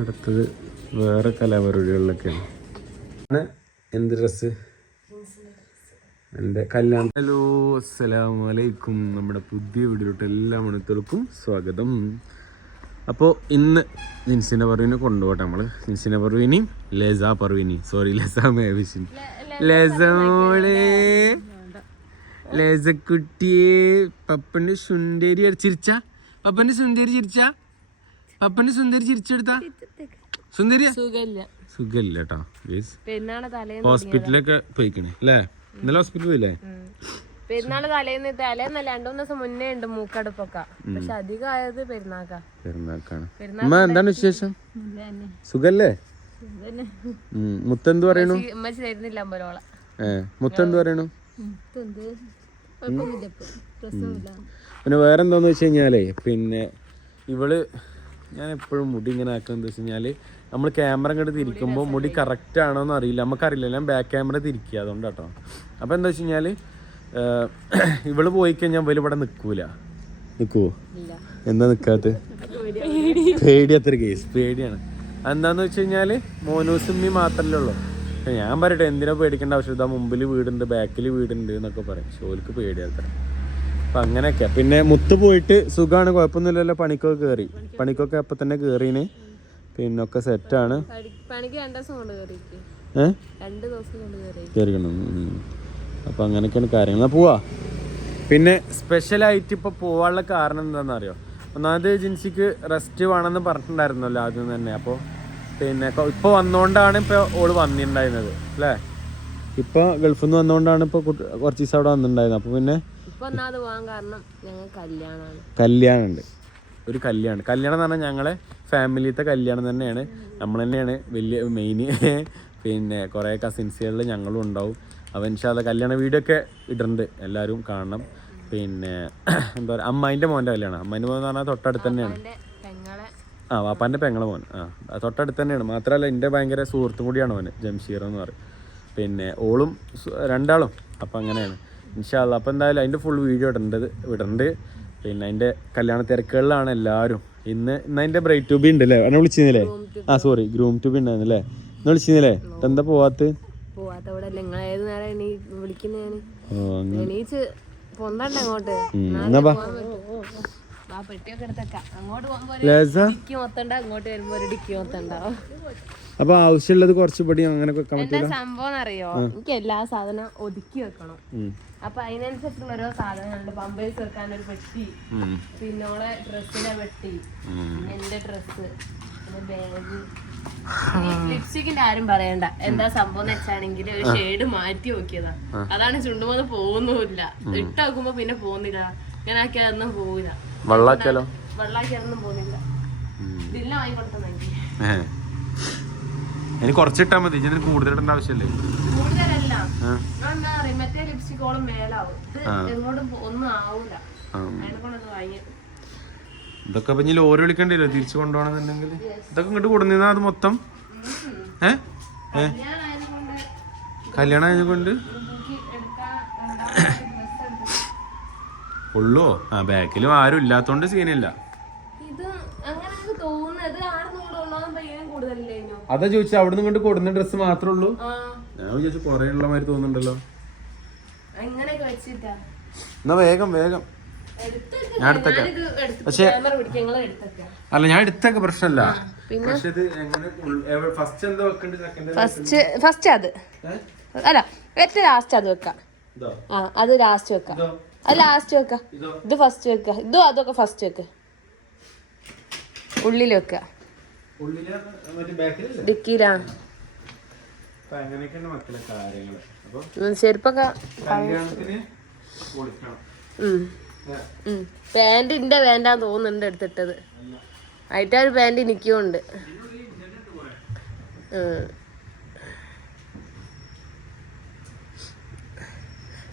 അടുത്തത് വേറെ കലാപരിപാടികളിലൊക്കെയാണ്. എന്ത് ഡ്രസ്സ് എന്റെ കല്യാണം. ഹലോ അസ്സലാമു അലൈക്കും. നമ്മുടെ പുതിയ വീഡിയോട്ട് എല്ലാ മണിത്തർക്കും സ്വാഗതം. അപ്പോൾ ഇന്ന് ജിൻസിനെ പർവീനെ കൊണ്ടുപോട്ടെ നമ്മൾ ജിൻസിനെ പർവീനി ലേസ പർവീനി സോറി ലേസ മേവിസിൻ ലേസോളെ ലേസക്കുട്ടിയെ പപ്പന്റെ സുന്ദരി ചിരിച്ച? പപ്പന്റെ സുന്ദരി ചിരിച്ച? പപ്പന്റെ സുന്ദരി ചിരിച്ചെടുത്ത? സുന്ദരി സുഖമില്ല. കേട്ടോ ഹോസ്പിറ്റലൊക്കെ പോയിക്കണേ അല്ലേ? ഇന്നലെ ഹോസ്പിറ്റലിൽ പോയില്ലേ? പെരുന്നാൾ തലേന്ന് തലേന്ന് രണ്ടു ദിവസം മുന്നേ ഉണ്ട് മൂക്കടുപ്പൊക്കെ. പക്ഷെ അധികം ആയത് പെരുന്നാക്കാ പെരുന്നാക്കാണ് എന്താണ് വിശേഷം? സുഖല്ലേ. മുത്തെന്ത് പറയണു? ഉമ്മച്ചി തരുന്നില്ല അമ്പലോളെ മുത്തെന്ത് പറയണു? പിന്നെ വേറെന്താന്ന് വെച്ച് കഴിഞ്ഞാലേ പിന്നെ ഇവൾ ഞാൻ എപ്പോഴും മുടി ഇങ്ങനെ ആക്കുന്നത് വെച്ച് കഴിഞ്ഞാൽ നമ്മൾ ക്യാമറ ഇങ്ങോട്ട് തിരിക്കുമ്പോൾ മുടി കറക്റ്റ് ആണോ എന്ന് അറിയില്ല. നമുക്കറിയില്ല. ഞാൻ ബാക്ക് ക്യാമറ തിരിക്കുക അതുകൊണ്ട് കേട്ടോ. അപ്പോൾ എന്താ വെച്ച് കഴിഞ്ഞാൽ ഇവൾ പോയി കഴിഞ്ഞാൽ ഇവൽ ഇവിടെ നിൽക്കൂല നിൽക്കുവോ എന്താ നിൽക്കാത്ത പേടി അത്ര കേസ് പേടിയാണ്. എന്താന്ന് വെച്ച് കഴിഞ്ഞാൽ മോനൂസിമ്മി മാത്രമല്ലേ ഉള്ളൂ. ഞാൻ പറയട്ടെ എന്തിനാ പേടിക്കേണ്ട ആവശ്യം ഇതാ മുമ്പിൽ വീടുണ്ട് ബാക്കിൽ വീടുണ്ട് എന്നൊക്കെ പറയും. ഷോലിക്ക് പേടിയാത്ര അപ്പൊ അങ്ങനെയൊക്കെ. പിന്നെ മുത്ത് പോയിട്ട് സുഖമാണ് കുഴപ്പമൊന്നുമില്ലല്ലോ. പണിക്കൊക്കെ കയറി പണിക്കൊക്കെ അപ്പൊ തന്നെ കയറീന് പിന്നെ ഒക്കെ സെറ്റാണ് കയറിക്കണം അപ്പൊ അങ്ങനെയൊക്കെയാണ് കാര്യങ്ങൾ. പോവാ. പിന്നെ സ്പെഷ്യലായിട്ട് ഇപ്പൊ പോവാനുള്ള കാരണം എന്താണെന്ന് അറിയോ ഒന്നാമത് ജിൻസിക്ക് റെസ്റ്റ് വേണമെന്ന് പറഞ്ഞിട്ടുണ്ടായിരുന്നല്ലോ ആദ്യം തന്നെ. അപ്പോൾ പിന്നെ ഇപ്പൊ വന്നോണ്ടാണ് ഇപ്പൊ ഓൾ വന്നിട്ടുണ്ടായിരുന്നത്. അല്ലേ? ഇപ്പൊ ഗൾഫിൽ നിന്ന് വന്നോണ്ടാണ് ഇപ്പൊ കുറച്ച് ദിവസം അവിടെ വന്നിട്ടുണ്ടായിരുന്നത്. അപ്പൊ പിന്നെ ഇപ്പൊ ഒന്നാമത് പോകാൻ കാരണം ഞങ്ങൾ കല്യാണമാണ് കല്യാണം ഉണ്ട് ഒരു കല്യാണം. കല്യാണം എന്ന് പറഞ്ഞാൽ ഞങ്ങളെ ഫാമിലിത്തെ കല്യാണം തന്നെയാണ്. നമ്മൾ തന്നെയാണ് വലിയ മെയിൻ പിന്നെ കുറേ കസിൻസുകളിൽ ഞങ്ങളും ഉണ്ടാവും. അവൻ ഇൻഷാല്ല കല്യാണ വീഡിയോ ഒക്കെ ഇടുന്നുണ്ട് എല്ലാവരും കാണണം. പിന്നെ എന്താ പറയുക അമ്മായിന്റെ മോന്റെ കല്യാണം. അമ്മായിന്റെ മോൻ എന്ന് പറഞ്ഞാൽ തൊട്ടടുത്ത് തന്നെയാണ്. ആ വാപ്പാന്റെ പെങ്ങളെ മോൻ. ആ തൊട്ടടുത്ത് തന്നെയാണ്. മാത്രമല്ല എന്റെ ഭയങ്കര സുഹൃത്തും കൂടിയാണ് മോൻ ജംഷീർ എന്ന് പറയും. പിന്നെ ഓളും രണ്ടാളും. അപ്പം അങ്ങനെയാണ്. ഇൻഷാല്ല അപ്പം എന്തായാലും അതിന്റെ ഫുൾ വീഡിയോ ഇടേണ്ടത് ഇടണ്ട് പിന്നെ അതിന്റെ കല്യാണ തിരക്കുകളിലാണ് എല്ലാവരും. ഇന്ന് ഇന്ന് അതിന്റെ ബ്രൈറ്റ് ട്യൂബി ഉണ്ട് അല്ലേ എന്നെ വിളിച്ചിരുന്നില്ലേ? ആ സോറി ഗ്രൂം ട്യൂബി ഉണ്ടായിരുന്നല്ലേ? ഇന്ന് വിളിച്ചിരുന്നില്ലേ? എന്താ പോവാത്ത? അങ്ങോട്ട്. എന്നാ പോകുമ്പോ അങ്ങോട്ട് വരുമ്പോ ഒരു ഡിക്കി മൊത്തണ്ടാവും അപ്പോൾ ആവശ്യമുള്ളത് കുറച്ച് പടി അങ്ങനെ വെക്കാൻ പറ്റില്ല സംഭവം അറിയോ എനിക്ക് എല്ലാ സാധനം ഒതുക്കി വെക്കണം. അപ്പൊ അതിനനുസരിച്ചുള്ള ഓരോ സാധനങ്ങളുണ്ട്. പമ്പേഴ്സ് വെക്കാൻ ഒരു പെട്ടി പിന്നെ ഓളെ ഡ്രസ്സിന്റെ പെട്ടി. എന്റെ ഡ്രസ്സ് പിന്നെ ബാഗ് ലിപ്സ്റ്റിക്കിന്റെ ആരും പറയണ്ട. എന്താ സംഭവം എന്ന് വെച്ചാണെങ്കിൽ ഒരു ഷെയ്ഡ് മാറ്റി നോക്കിയതാ അതാണ് ചുണ്ടുമോന്ന് പോകുന്നുമില്ല. ഇട്ട് നോക്കുമ്പോ പിന്നെ പോകുന്നില്ല. ഞാൻ ആക്കി അതൊന്നും പോവില്ല. വെള്ളാക്കിയാലോ? വെള്ളാക്കി അതൊന്നും പോകുന്നില്ല. ഇതില്ല വാങ്ങിക്കൊടുത്തു. ഇനി കുറച്ചിട്ടാ മതി ഇതിന് കൂടുതൽ ഇടേണ്ട ആവശ്യമല്ലേ. അതിനെ ഇതൊക്കെ ഇനി ലോറി വിളിക്കേണ്ടി വരും തിരിച്ചു കൊണ്ടുപോകണമെന്നുണ്ടെങ്കിൽ. ഇതൊക്കെ ഇങ്ങോട്ട് കൊടുന്നിരുന്നാ അത് മൊത്തം? ഏ? ഏ? കൊണ്ട് കല്യാണം ഡ്രസ്സ് എടുത്തു. ഉള്ളോ? ആ ബാക്കിലും ആരും ഇല്ലാത്തോണ്ട് സീനില്ല ഇത് അങ്ങനെ എനിക്ക് തോന്നുന്നത് ആടുന്ന് കൂടെ ഉള്ളതും പയ്യനും കൂടുതലില്ലേനു അതാ ചോദിച്ചത് അവിടുന്ന് കൊണ്ട് കൊടുന്ന ഡ്രസ് മാത്രമേ ഉള്ളൂ ആ. ഞാൻ വിചാരിച്ചു കൊറേ ഉള്ള മാതിരി തോന്നുന്നുണ്ടല്ലോ വെച്ചിട്ടാ. എന്നാ വേഗം വേഗം. ഞാൻ എടുത്തേക്കാം. പക്ഷെ അല്ല ഞാൻ എടുത്തൊക്കെ പ്രശ്നമല്ല. പിന്നെ? പക്ഷെ ഇത് എങ്ങനെ ഫസ്റ്റ് എന്താ വെക്കണ്ടത് സെക്കൻഡ് ഫസ്റ്റ് ഫസ്റ്റ് അത്. അല്ല ഏറ്റവും ലാസ്റ്റ് അത് വെക്കാം. ആ അത് ലാസ്റ്റ് വെക്കാം. അത് ലാസ്റ്റ് വെക്കാം. ഇതോ? ഇത് ഫസ്റ്റ് വെക്കുക ഇതും അതൊക്കെ ഫസ്റ്റ് വെക്ക. ഉള്ളിൽ വെക്കുക ഡിക്കിയിലാ ചെരുപ്പൊക്കെ ഇന്റെ വേണ്ടാന്ന് തോന്നുന്നുണ്ട് എടുത്തിട്ടത് ആയിട്ട് ഒരു പാന്റ് എനിക്കുണ്ട്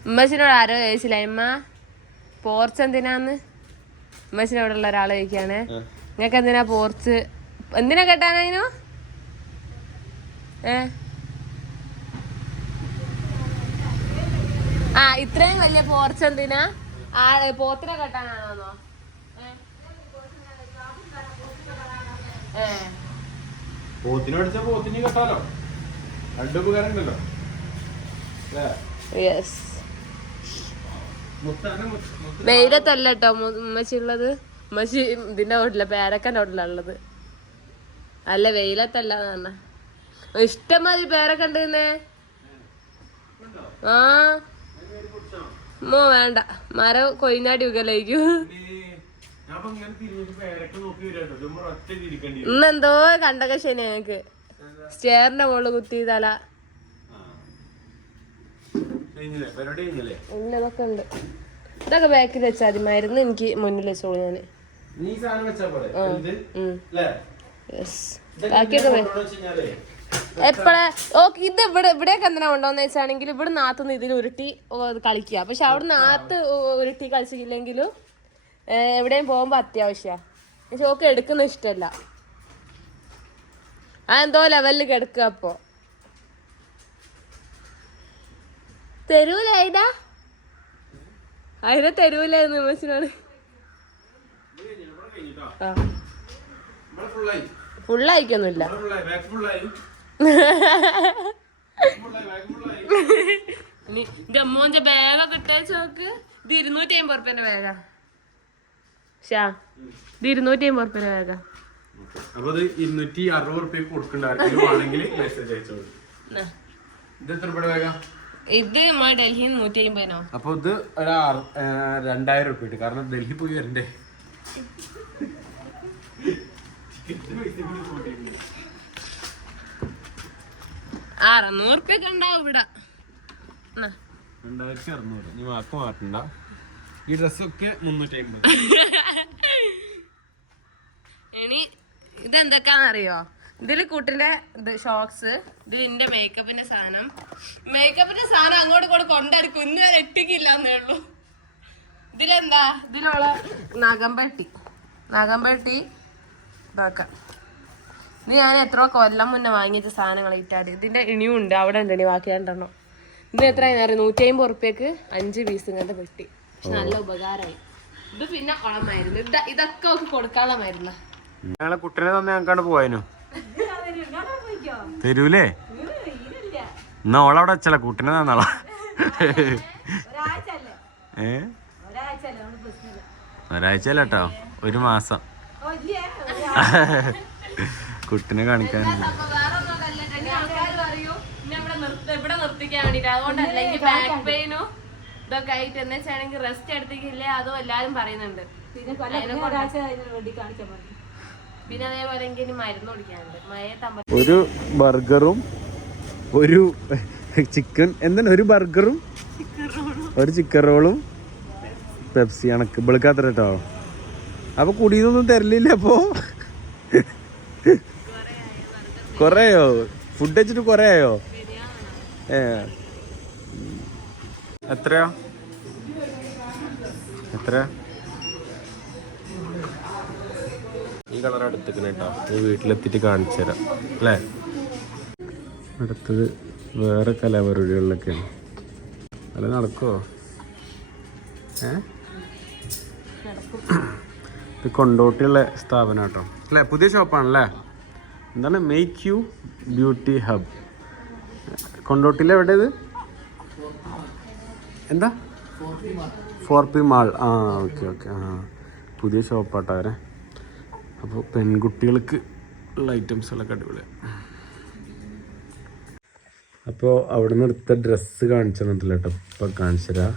ഉമ്മച്ചിനോട് ആരോ ചോദിച്ചില്ല അമ്മ പോർച്ച് എന്തിനാന്ന്? ഉമ്മച്ചിനോടുള്ള ഒരാൾ ചോദിക്കാണ് നിങ്ങൾക്ക് എന്തിനാ പോർച്ച് എന്തിനാ കെട്ടാനതിനോ ഏ? ആ ഇത്രയും വലിയ പോർച്ച് എന്തിനാ? ആ പോത്തിനെ കെട്ടാനാണോന്നോ? വെയിലത്തല്ലോ ഉമ്മച്ചുള്ളത് പോത്തിന് അടിച്ച പോത്തിനെ കെട്ടാലോ? രണ്ട് ഉപകാരം ഉണ്ടല്ലോ യെസ് മുത്താനെ മുത്ത് മുത്ത് വെയിലത്തല്ല കേട്ടോ ഉമ്മച്ചി ഇതിന്റെ വീട്ടിലെ പേരക്കന്റെ വീട്ടിലാ ഉള്ളത്. അല്ല വെയിലത്തല്ല പറഞ്ഞ. ഇഷ്ടമാതിരി പേരക്ക ഉണ്ടെന്നേ. ആ. മോ വേണ്ട. മര കൊയിനാടി ഉകലേക്കു ഇന്നെന്തോ കണ്ടൊക്കെ ശനി ഞങ്ങക്ക്. സ്റ്റെയറിന്റെ മുകളിൽ കുത്തി തല. കഴിഞ്ഞില്ലേ പരിപാടി കഴിഞ്ഞില്ലേ ഇല്ല ഇതൊക്കെ ഉണ്ട് ഇതൊക്കെ ബാക്കിൽ വെച്ചാൽ മതി. മരുന്ന് എനിക്ക് മുന്നിൽ വെച്ചോളൂ ഞാൻ. നീ സാധനം വെച്ചാ പോലെ ബാക്കിയൊക്കെ എപ്പോഴാ ഓക്കെ ഇത് ഇവിടെ ഇവിടെയൊക്കെ എന്തിനാ ഉണ്ടോന്ന് വെച്ചാണെങ്കിൽ ഇവിടെ നാത്തുനിന്ന് ഇതിൽ ഉരുട്ടി കളിക്കുക. പക്ഷെ അവിടെ നാത്ത് ഉരുട്ടി കളിച്ചില്ലെങ്കിലും എവിടെയും പോകുമ്പോ അത്യാവശ്യ. പക്ഷെ ഓക്കെ എടുക്കുന്ന ഇഷ്ടല്ല. ആ എന്തോ ലെവലിൽ കിടക്കുക അപ്പോ. തരൂല അതിനാ അതിനെ തരൂല നിമസിനാണ് ആ. ഫുള്ളായിക്കൊന്നുമില്ല ബാഗ് ഇനി എന്റെ അമ്മോന്റെ ബാഗൊക്കെ ഇട്ടേച്ച് നോക്ക്. ഇത് ഇരുന്നൂറ്റി അമ്പത് റുപ്യന്റെ ബാഗാ ഷാ ഇത് ഇരുന്നൂറ്റി അമ്പത് റുപ്യന്റെ ബാഗാ അപ്പൊ അത് ഇരുന്നൂറ്റി അറുപത് റുപ്യ കൊടുക്കണ്ടാണെങ്കിൽ മെസ്സേജ് അയച്ചോളൂ ഇത് എത്ര രൂപയുടെ വേഗം ഇത് നമ്മൾ ഡൽഹിയിൽ നൂറ്റി അമ്പതിനോ അപ്പൊ ഇത് ഒരു രണ്ടായിരം റുപ്യ കാരണം ഡൽഹി പോയി വരണ്ടേ. അറുന്നൂറ് റുപ്യൊക്കെ ഉണ്ടാവും ഇവിടെ. രണ്ടായിരത്തി അറുന്നൂറ്. നീ വാക്ക് മാറ്റണ്ട ഈ ഡ്രസ്സൊക്കെ മുന്നൂറ്റി അമ്പത്. ഇനി ഇതെന്തൊക്കെയാണെന്നറിയോ? ഇതിൽ കൂട്ടിലെ ഇത് ഷോക്സ് ഇത് എന്റെ മേക്കപ്പിന്റെ സാധനം. മേക്കപ്പിന്റെ സാധനം അങ്ങോട്ട് കൂടെ കൊണ്ടെടുക്കും. ഇന്ന് വരെ എട്ടിക്കില്ല എന്നേ ഉള്ളൂ. ഇതിലെന്താ? ഇതിലുള്ള നഖംപെട്ടി നഖംപെട്ടി ഇതാക്കാം. ഇത് ഞാൻ എത്രയോ കൊല്ലം മുന്നേ വാങ്ങിച്ച സാധനങ്ങൾ ഇറ്റാടി ഇതിന്റെ ഇനിയും ഉണ്ട് അവിടെ ഉണ്ട് ഇനി ബാക്കി രണ്ടെണ്ണം. ഇത് എത്ര നേരം നൂറ്റി അമ്പത് ഉറുപ്പ്യക്ക് അഞ്ച് പീസ് ഇങ്ങനത്തെ പെട്ടി. പക്ഷെ നല്ല ഉപകാരമായി ഇത് പിന്നെ ഉളമായിരുന്നു ഇത് ഇതൊക്കെ ഒക്കെ കൊടുക്കാനുള്ള മരുന്നാ. ഞങ്ങളെ കുട്ടനെ തന്നെ ഞങ്ങൾക്കാണ് പോയനു തരൂലേ? എന്നാ ഓളവിടെ വെച്ചല്ല. കുട്ടനെ തന്നാളാ. ഏ? ഒരാഴ്ച അല്ല കേട്ടോ ഒരു മാസം. കുട്ടിനെ കാണിക്കാൻ. ഇവിടെ നിർത്തിക്കാൻ വേണ്ടിട്ട്. അതുകൊണ്ടല്ല എനിക്ക് ബാക്ക് പെയിനോ ഇതൊക്കെ ആയിട്ട് എന്ന് വെച്ചാണെങ്കിൽ റെസ്റ്റ് എടുത്തിക്കില്ലേ അതും എല്ലാരും പറയുന്നുണ്ട്. പിന്നെ അതേപോലെ എനിക്ക് ഇനി മരുന്ന് കുടിക്കാനുണ്ട്. മയത്തമ്പ ഒരു ബർഗറും ഒരു ചിക്കൻ എന്താണ്? ഒരു ബർഗറും ഒരു ചിക്കൻ റോളും പെപ്സി അണക്ക് വെളുക്കാത്ര കേട്ടോ അപ്പൊ കുടിയൊന്നും തരലില്ല അപ്പോ. കൊറേയോ? ഫുഡ് വെച്ചിട്ട് കൊറേ ആയോ ഏ. എത്രയാ? എത്ര ഈ കളർ അടുത്തേക്കിന് കേട്ടോ. ഈ വീട്ടിലെത്തിയിട്ട് കാണിച്ചു തരാം. അല്ലേ? അടുത്തത് വേറെ കലാപരിപാടികളിലൊക്കെയാണ്. അല്ല നടക്കുമോ ഏ? ഇത് കൊണ്ടോട്ടിയുള്ള സ്ഥാപനം കേട്ടോ. അല്ലേ? പുതിയ ഷോപ്പാണല്ലേ? എന്താണ്? മേക്ക് യു ബ്യൂട്ടി ഹബ് കൊണ്ടോട്ടിയിൽ എവിടെ ഇത്? എന്താ? ഫോർ പി മാൾ ആ ഓക്കെ ഓക്കെ ആ പുതിയ ഷോപ്പാട്ടോ അവരെ. അപ്പോൾ പെൺകുട്ടികൾക്ക് ഉള്ള ഐറ്റംസുകളൊക്കെ അടിപൊളിയാണ് അപ്പോൾ അവിടെ നിന്ന് എടുത്ത ഡ്രസ്സ് കാണിച്ചു തന്നിട്ടില്ല കേട്ടോ. ഇപ്പം കാണിച്ചുതരാ.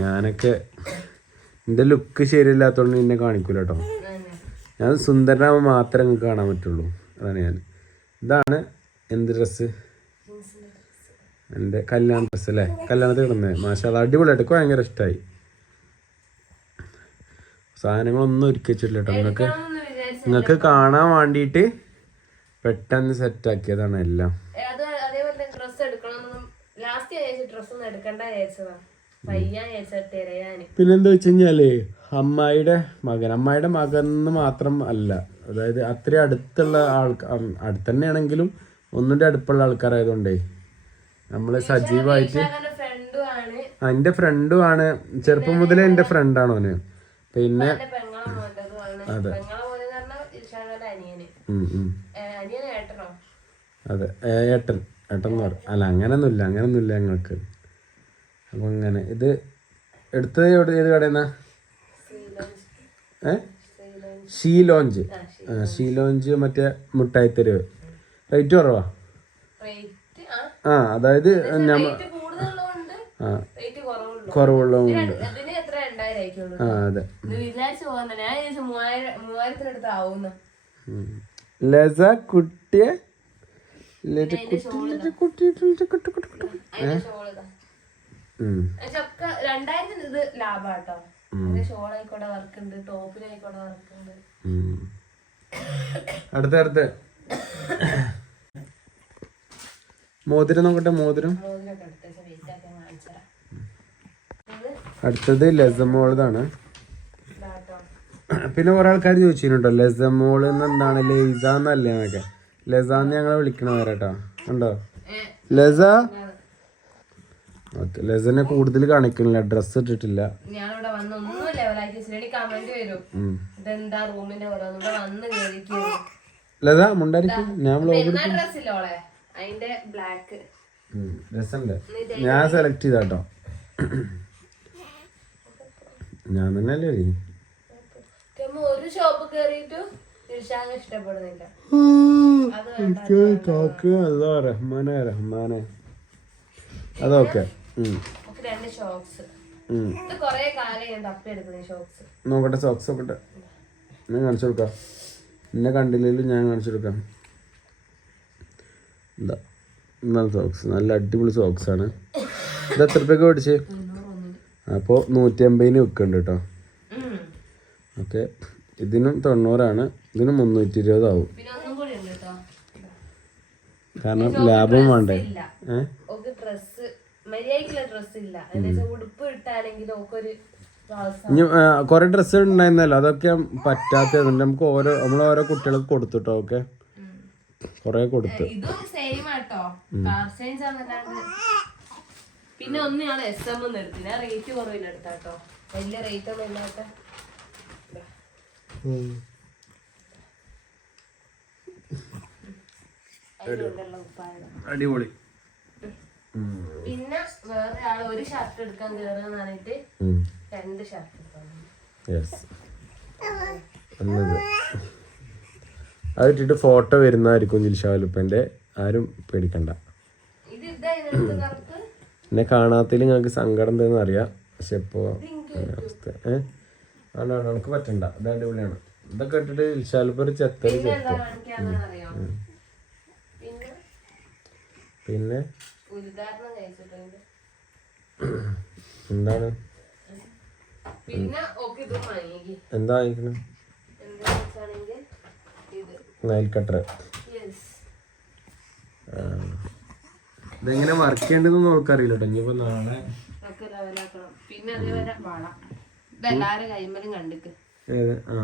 ഞാനൊക്കെ എന്റെ ലുക്ക് ശരിയല്ലാത്തതുകൊണ്ട് എന്നെ കാണിക്കൂല കേട്ടോ ഞാൻ സുന്ദരനാകുമ്പോൾ മാത്രമേ നിങ്ങൾക്ക് കാണാൻ പറ്റുള്ളൂ. അതാണ് ഞാൻ. ഇതാണ് എന്ത് ഡ്രസ്സ് എന്റെ കല്യാണ ഡ്രസ്സ് അല്ലേ? കല്യാണത്തിൽ കിടന്നേ. മാഷാ അടിപൊളിയായിട്ട്. ഭയങ്കര ഇഷ്ടമായി സാധനങ്ങളൊന്നും ഒരുക്കി വെച്ചിട്ടില്ല കേട്ടോ നിങ്ങൾക്ക് നിങ്ങൾക്ക് കാണാൻ വേണ്ടിയിട്ട് പെട്ടെന്ന് സെറ്റാക്കിയതാണ് എല്ലാം. ഡ്രസ്സ് എടുക്കണം ലാസ്റ്റ് വിചാരിച്ചു ഡ്രസ്സ് ഒന്നും എടുക്കണ്ട പിന്നെന്താ വെച്ച് കഴിഞ്ഞാൽ അമ്മായിയുടെ മകൻ അമ്മായിയുടെ മകൻ എന്ന് മാത്രം അല്ല. അതായത് അത്രയും അടുത്തുള്ള ആൾക്കാർ അടുത്തന്നെയാണെങ്കിലും ഒന്നിന്റെ അടുപ്പുള്ള ആൾക്കാരായതുകൊണ്ടേ നമ്മൾ സജീവമായിട്ട് എന്റെ എന്റെ ഫ്രണ്ടും ആണ്. ചെറുപ്പം മുതലേ എന്റെ ഫ്രണ്ടാണ് ഓന്. പിന്നെ അതെ. അതെ. ഏട്ടൻ. ഏട്ടൻ എന്ന് പറയും അല്ല അങ്ങനൊന്നുമില്ല അങ്ങനൊന്നുമില്ല ഞങ്ങൾക്ക്. അപ്പം അങ്ങനെ ഇത് എടുത്തത് എവിടെ ഏത് കടയെന്നാ ഏ ഷീലോഞ്ച് ഷീലോഞ്ച് മറ്റേ മിഠായിത്തെരുവ് റേറ്റ് കുറവാ ആ അതായത് കൂടുതലുള്ളതുകൊണ്ട് ആ കുറവുള്ളതുകൊണ്ട് ആ അതെ. ലസ കുട്ടിയെ ലജ കുട്ടി കുട്ടി കുട്ടി കുട്ടി കുട്ടി ഒക്കെ രണ്ടായിരത്തിന് ഇത് ലാഭാട്ടോ. ഷോളായിക്കോട്ടെ വർക്ക് ഉണ്ട് ടോപ്പിലായിക്കോട്ടെ വർക്ക് ഉണ്ട് അടുത്ത അടുത്ത. മോതിരം നോക്കട്ടെ മോതിരം. അടുത്തത് ലെസമോളതാണ്. പിന്നെ കുറെ ആൾക്കാർ ചോദിച്ചിട്ടുണ്ടോ ലസമോൾ എന്താണ് ലേസ എന്നല്ലേ എന്നൊക്കെ. ലെസ എന്ന് ഞങ്ങളെ വിളിക്കണ വരട്ടോ ഉണ്ടോ? ലെസ? ലസനെ കൂടുതൽ കാണിക്കണില്ല. ഡ്രസ് ഇട്ടിട്ടില്ല. ഞാനിവിടെ വന്ന് ഒന്നും ലെവലാക്കി വെച്ചിട്ട് കമന്റ് വരും. ഇതെന്താ റൂമിന്റെ വന്ന് കേറിക്കുന്നു ലത മുണ്ടായിരിക്കും. ഞാൻ വ്ലോഗ് അതിന്റെ ബ്ലാക്ക് രസമുണ്ട്. ഞാൻ സെലക്ട് ചെയ്താട്ടോ. ഞാൻ തന്നെ അല്ലേ? ഒരു ഷോപ്പ് കേറിയിട്ട് ഇഷ്ടപ്പെടുന്നില്ല. കാക്ക്. അല്ലാ റഹ്മാനെ റഹ്മാനെ. അതൊക്കെ. ഉം. നമുക്ക് രണ്ട് ഷോക്സ് ഇത് കുറേ കാലം ഞാൻ തപ്പിയെടുക്കുന്ന ഷോക്സ് നോക്കട്ടെ സോക്സ് നോക്കട്ടെ ഞാൻ കാണിച്ചു കൊടുക്കാം. എന്നെ കണ്ടില്ലെങ്കിലും ഞാൻ കാണിച്ചു കൊടുക്കാം. എന്താ എന്നാ സോക്സ് നല്ല അടിപൊളി സോക്സ് ആണ്. ഇത് എത്ര രൂപയ്ക്ക് മേടിച്ച്? അപ്പോൾ നൂറ്റി അമ്പതിന് വിൽക്കുന്നുണ്ട് കേട്ടോ. ഓക്കെ. ഇതിനും തൊണ്ണൂറാണ്. ഇതിനും മുന്നൂറ്റി ഇരുപതാവും കാരണം ലാഭം വേണ്ടേ? ഏഹ് മര്യാദക്കുള്ള ഡ്രസ് ഇല്ല. എന്നുവെച്ചാൽ ഉടുപ്പ് ഇട്ടാണെങ്കിൽ ഓക്കൊരു കുറെ ഡ്രസ്സ് ഉണ്ടായിരുന്നല്ലോ അതൊക്കെ പറ്റാത്തത് നമുക്ക് ഓരോ നമ്മൾ ഓരോ കുട്ടികൾക്ക് കൊടുത്തു കേട്ടോ ഓക്കെ കൊറേ കൊടുത്തു. ഇതും സെയിം ആട്ടോ. പിന്നെ ഒന്ന് ഞാൻ എസ് എം എന്ന് എടുത്തിന് ഞാൻ റേറ്റ് കുറവില്ല എടുത്താട്ടോ. വലിയ റേറ്റ് ഒന്നും ഇല്ലാത്ത. അടിപൊളി. പിന്നെ വേറെ ആൾ ഒരു ഷർട്ട് എടുക്കാൻ കയറുക പറഞ്ഞിട്ട് രണ്ട് ഷർട്ട് എടുക്കാൻ യെസ് എന്നത് അത് ഇട്ടിട്ട് ഫോട്ടോ വരുന്നതായിരിക്കും ജിൽഷാലുപ്പന്റെ ആരും പേടിക്കണ്ട. എന്നെ കാണാത്തതിൽ ഞങ്ങൾക്ക് സങ്കടം ഉണ്ടെന്ന് അറിയാം. പക്ഷെ ഇപ്പോ അവസ്ഥ. ഏഹ് ആണ് നമുക്ക് പറ്റണ്ട. ഇത് അടിപൊളിയാണ് ഇതൊക്കെ ഇട്ടിട്ട് ജിൽഷാലുപ്പ ഒരു ചെത്തൽ പിന്നെ? പിന്നെ? ഉദ്ഘാടനം കഴിച്ചിട്ടുണ്ട്. എന്താണ്? പിന്നെ ഓക്കെ ഇത് വാങ്ങി എന്താ വാങ്ങിക്കണേ? ഇത്. നൈൽ കട്ടർ യെസ് ഇതെങ്ങനെ വർക്ക് ചെയ്യേണ്ടതെന്ന് നോക്കറിയില്ല കേട്ടോ ഇനിയിപ്പോൾ നാളെ ഒക്കെ ലെവലാക്കണം പിന്നെ അതേപോലെ വള. ഇതെല്ലാരും കൈമലും കണ്ടിക്ക്. ഏത്? ആ.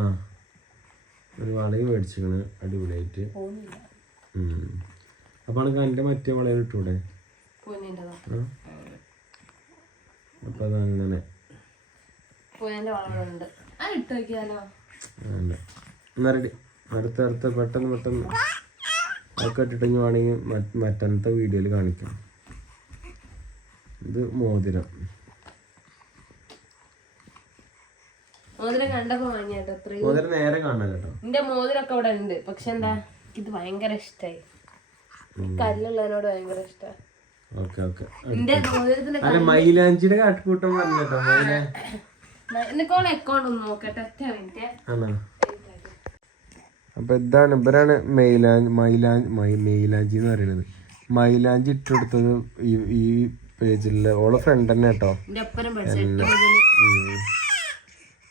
ഒരു വളയും മേടിച്ചിക്കണ് അടിപൊളിയായിട്ട്. അപ്പൊ എനിക്ക് എന്റെ മറ്റേ വളയിൽ ഇട്ടൂടെ എന്നാ റെഡി അടുത്ത അടുത്ത പെട്ടെന്ന് പെട്ടെന്ന്. ഒക്കെ ഇട്ടിട്ടെങ്കിൽ വേണമെങ്കിൽ മറ്റ് മറ്റന്നത്തെ വീഡിയോയിൽ കാണിക്കാം. ഇത് മോതിരം. മോതിരം കണ്ടപ്പോ വാങ്ങിയാട്ടോ അത്രയും. മോതിരം നേരെ കാണാൻ കേട്ടോ. എന്റെ മോതിരൊക്കെ ഇവിടെ ഉണ്ട്. പക്ഷെ എന്താ? ഇത് ഭയങ്കര ഇഷ്ടായി. കല്ലുള്ളതിനോട് ഭയങ്കര ഇഷ്ടമാണ് ഓക്കെ ഓക്കെ. അല്ല മൈലാഞ്ചിയുടെ കാട്ടുകൂട്ടം പറഞ്ഞു കേട്ടോ മൈല അക്കൗണ്ട് നോക്കട്ടെ? ഒറ്റ മിനിറ്റ്. ആണോ? അപ്പൊ ഇതാണ് ഇവരാണ് മൈലാഞ്ചി മൈലാഞ്ചി മെയിലാഞ്ചി എന്ന് പറയുന്നത്. മൈലാഞ്ചി ഇട്ടെടുത്തത് ഈ ഈ പേജിലെ ഓളെ ഫ്രണ്ട് തന്നെ കേട്ടോ.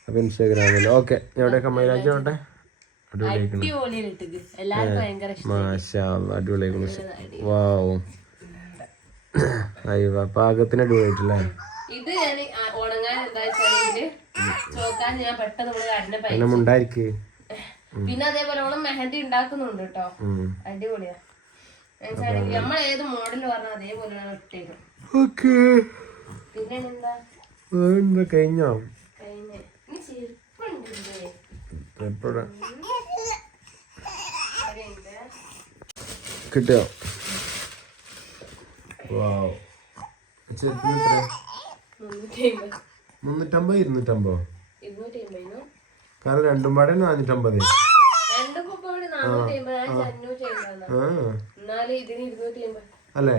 അപ്പൊ ഇൻസ്റ്റാഗ്രാമിൽ ഓക്കെ എവിടെയൊക്കെ മൈലാഞ്ചി ആവട്ടെ ഇഷ്ടം. മാഷാ അടിപൊളിയാക്കണം വാവും അയ്യോ പാകത്തിന് അടിപൊളിയായിട്ടല്ലേ ഇത് ഞാൻ ഉണങ്ങാൻ എന്താ ചോക്കാൻ ഞാൻ പെട്ടെന്ന് ഇവിടെ കടന്നെ പൈ മുണ്ടായിരിക്കേ പിന്നെ അതേപോലെ ഓണം മെഹന്തി ഉണ്ടാക്കുന്നുണ്ട് കേട്ടോ. അടിപൊളിയാ. എന്നുവെച്ചാണെങ്കിൽ നമ്മൾ ഏത് മോഡൽ പറഞ്ഞ അതേപോലെ ഇട്ടേക്കും പിന്നെ എന്താ കഴിഞ്ഞോ? കഴിഞ്ഞ. ചെരുപ്പുണ്ട് കിട്ടിയോ വാവ് ചെരുപ്പിന് എത്ര മുന്നൂറ്റി അമ്പത് മുന്നൂറ്റമ്പത്. ഇരുന്നൂറ്റമ്പതോ? കാരണം രണ്ടും പാടെ നാനൂറ്റമ്പത്. അല്ലേ.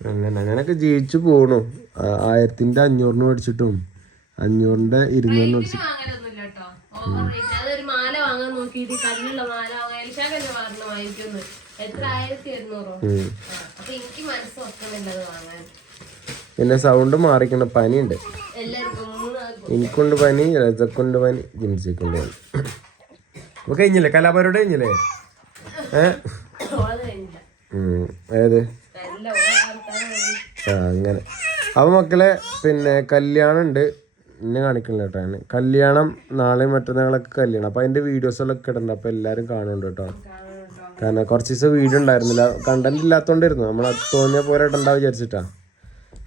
അങ്ങനെ അങ്ങനെയൊക്കെ ജീവിച്ചു പോണു. ആയിരത്തിന്റെ അഞ്ഞൂറിന് മേടിച്ചിട്ടും അഞ്ഞൂറിന്റെ ഇരുന്നൂറിന് മേടിച്ചിട്ടും അതൊരു മാല വാങ്ങാൻ നോക്കിയിട്ട് കല്ലുള്ള മാല വാങ്ങാൻ വാങ്ങിക്കുന്നു പിന്നെ സൗണ്ട് മാറിക്കണ പനിയുണ്ട്. എനിക്കുണ്ട് പനി രജക്കുണ്ട് പനി ജിൻസിക്കുണ്ട് പനി. അപ്പൊ കഴിഞ്ഞില്ലേ? കലാപരോട് കഴിഞ്ഞില്ലേ? ഏത്? ആ അങ്ങനെ. അപ്പൊ മക്കളെ പിന്നെ കല്യാണം ഉണ്ട് എന്നെ കാണിക്കണില്ല കേട്ടോ ഞാൻ കല്യാണം നാളെയും മറ്റന്നാളൊക്കെ കല്യാണം. അപ്പൊ അതിന്റെ വീഡിയോസുകളൊക്കെ ഇടണ്ട. അപ്പൊ എല്ലാരും കാണുന്നുണ്ട് കേട്ടോ. കാരണം കുറച്ച് ദിവസം വീഡിയോ ഉണ്ടായിരുന്നില്ല കണ്ടന്റ് ഇല്ലാത്തോണ്ടിരുന്നു. നമ്മൾ തോന്നിയ പോലെ ഇടണ്ട വിചാരിച്ചിട്ടാ.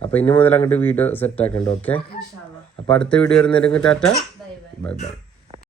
അപ്പൊ ഇനി മുതൽ അങ്ങോട്ട് വീഡിയോ സെറ്റ് ആക്കണ്ട ഓക്കെ അപ്പോൾ അപ്പൊ അടുത്ത വീഡിയോ വരുന്നേരം ടാറ്റ. Bye bye.